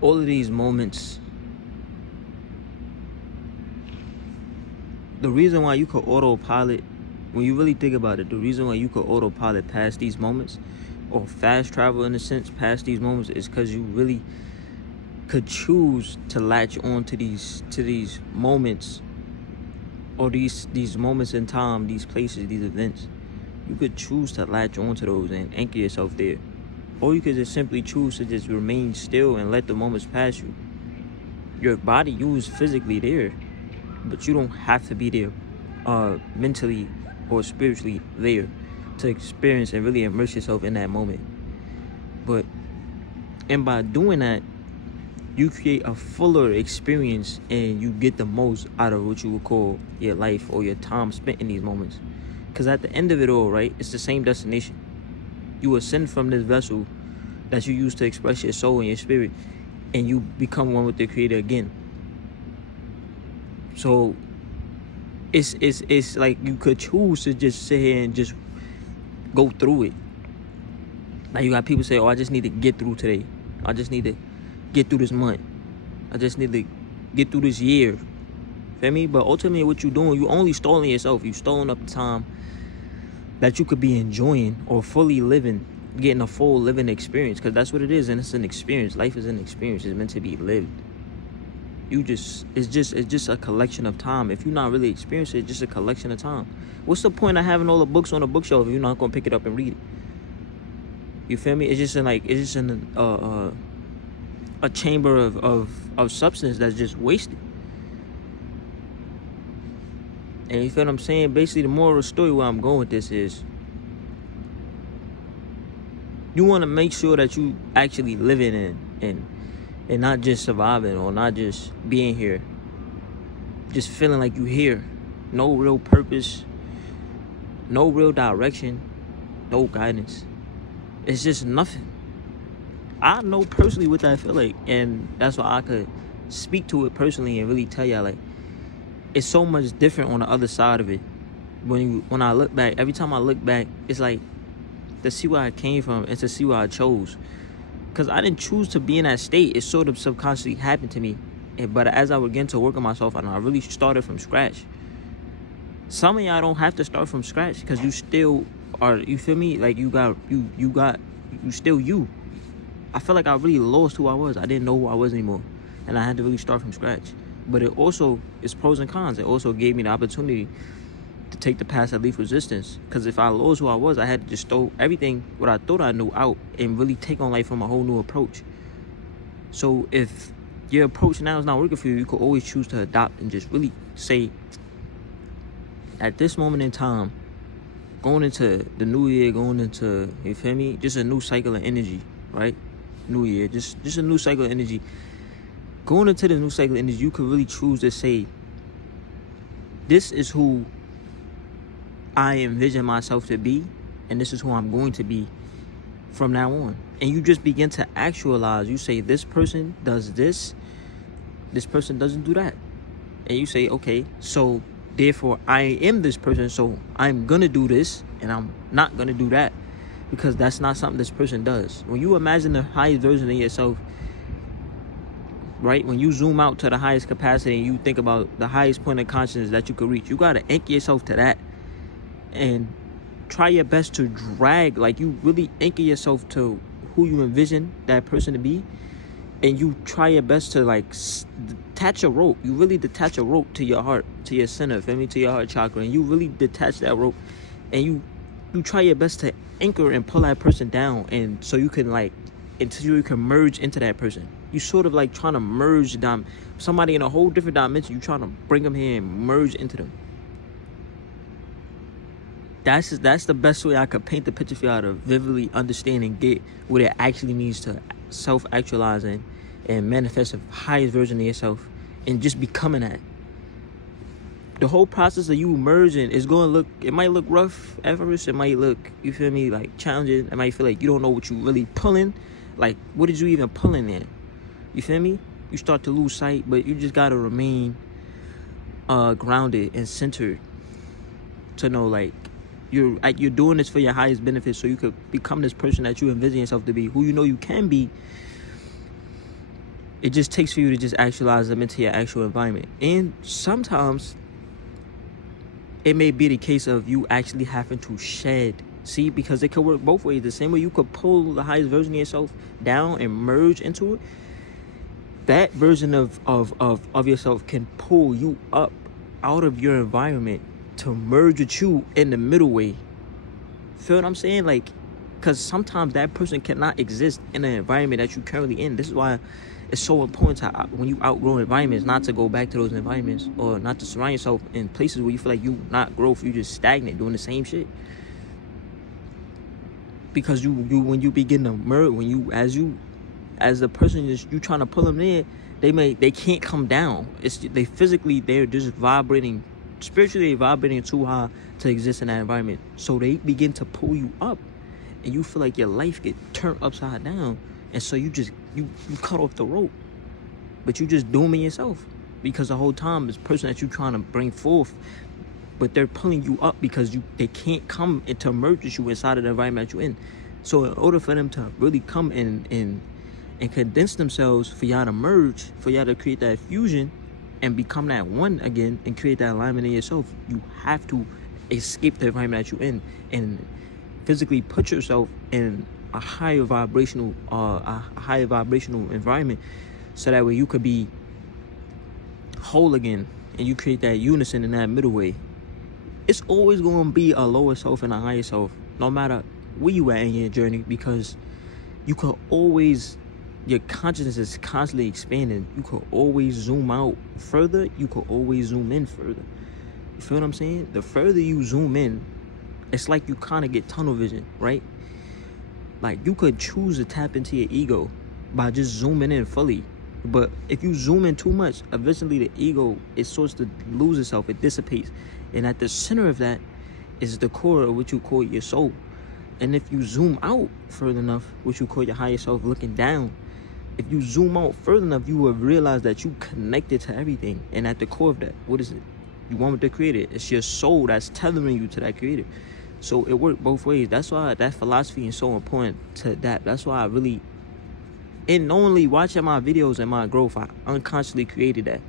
all of these moments, the reason why you could autopilot, when you really think about it, the reason why you could autopilot past these moments, or fast travel in a sense past these moments, is because you really could choose to latch on to these moments, or these moments in time, these places, these events. You could choose to latch on to those and anchor yourself there. Or you could just simply choose to just remain still and let the moments pass you. Your body, you is physically there, but you don't have to be there mentally or spiritually there to experience and really immerse yourself in that moment. And by doing that, you create a fuller experience and you get the most out of what you would call your life or your time spent in these moments. Because at the end of it all, right, it's the same destination. You ascend from this vessel that you use to express your soul and your spirit, and you become one with the Creator again. So it's like you could choose to just sit here and just go through it. Like you got people say, oh, I just need to get through today. I just need to get through this month. I just need to get through this year. Feel me? But ultimately what you're doing, you only stalling yourself. You stalling up the time that you could be enjoying or fully living, getting a full living experience. Because that's what it is, and it's an experience. Life is an experience. It's meant to be lived. It's just a collection of time. If you're not really experiencing it, it's just a collection of time. What's the point of having all the books on the bookshelf if you're not gonna pick it up and read it? You feel me? It's just in a chamber of substance that's just wasted. And you feel what I'm saying? Basically, the moral of the story where I'm going with this is, you want to make sure that you actually living and not just surviving or not just being here. Just feeling like you here. No real purpose. No real direction. No guidance. It's just nothing. I know personally what I feel like, and that's why I could speak to it personally and really tell y'all, like, it's so much different on the other side of it. When I look back, every time I look back, it's like to see where I came from and to see what I chose. Because I didn't choose to be in that state. It sort of subconsciously happened to me. But as I began to work on myself, and I really started from scratch. Some of y'all don't have to start from scratch because you still are, you feel me? Like you still you. I feel like I really lost who I was. I didn't know who I was anymore. And I had to really start from scratch. But it also is pros and cons. It also gave me the opportunity to take the path of least resistance. Because if I lost who I was, I had to just throw everything, what I thought I knew, out and really take on life from a whole new approach. So if your approach now is not working for you, you could always choose to adopt and just really say, at this moment in time, going into the new year, going into, you feel me, just a new cycle of energy, right? New year, just a new cycle of energy. Going into the new cycle of energy, you could really choose to say, this is who I envision myself to be, and this is who I'm going to be from now on. And you just begin to actualize. You say, this person does this person doesn't do that. And you say, okay, so therefore I am this person, so I'm gonna do this and I'm not gonna do that, because that's not something this person does. When you imagine the highest version of yourself, right, when you zoom out to the highest capacity and you think about the highest point of consciousness that you could reach, you gotta anchor yourself to that and try your best to drag, like you really anchor yourself to who you envision that person to be, and you try your best to like detach a rope. You really detach a rope to your heart, to your center, feel me, to your heart chakra, and you really detach that rope, and you try your best to anchor and pull that person down, and so you can like, until you can merge into that person. You sort of like trying to merge somebody in a whole different dimension. You trying to bring them here and merge into them. That's the best way I could paint the picture for y'all to vividly understand and get what it actually means to self-actualize and manifest the highest version of yourself and just becoming that. The whole process of you merging is going to look, it might look rough at first. It might look, you feel me, like challenging. It might feel like you don't know what you really pulling. Like, what did you even pulling there? You feel me? You start to lose sight, but you just got to remain grounded and centered to know, like, you're doing this for your highest benefit, so you could become this person that you envision yourself to be, who you know you can be, It just takes for you to just actualize them into your actual environment. And sometimes it may be the case of you actually having to shed. See, because it could work both ways. The same way you could pull the highest version of yourself down and merge into it, that version of yourself can pull you up out of your environment to merge with you in the middle way. Feel what I'm saying? Like, because sometimes that person cannot exist in the environment that you're currently in. This is why it's so important to, when you outgrow environments, not to go back to those environments, or not to surround yourself in places where you feel like you not growth, you just stagnant doing the same shit. Because you when you begin to merge, when you as a person you trying to pull them in, they can't come down. They're just vibrating spiritually, vibrating too high to exist in that environment. So they begin to pull you up, and you feel like your life get turned upside down, and so you cut off the rope, but you just dooming yourself, because the whole time this person that you trying to bring forth, but they're pulling you up because they can't come into merge with you inside of the environment that you're in. So in order for them to really come in and condense themselves, for y'all to merge, for y'all to create that fusion and become that one again and create that alignment in yourself, you have to escape the environment that you're in and physically put yourself in a higher vibrational environment, so that way you could be whole again and you create that unison in that middle way. It's always going to be a lower self and a higher self, no matter where you at in your journey, because you could always, your consciousness is constantly expanding. You could always zoom out further. You could always zoom in further. You feel what I'm saying? The further you zoom in, it's like you kind of get tunnel vision, right? Like, you could choose to tap into your ego by just zooming in fully. But if you zoom in too much, eventually the ego, it starts to lose itself. It dissipates. And at the center of that is the core of what you call your soul. And if you zoom out further enough, what you call your higher self, looking down, if you zoom out further enough, you will realize that you connected to everything. And at the core of that, what is it? You want with the creator. It's your soul that's tethering you to that creator. So it worked both ways. That's why that philosophy is so important to adapt. That's why I really, and not only watching my videos and my growth, I unconsciously created that.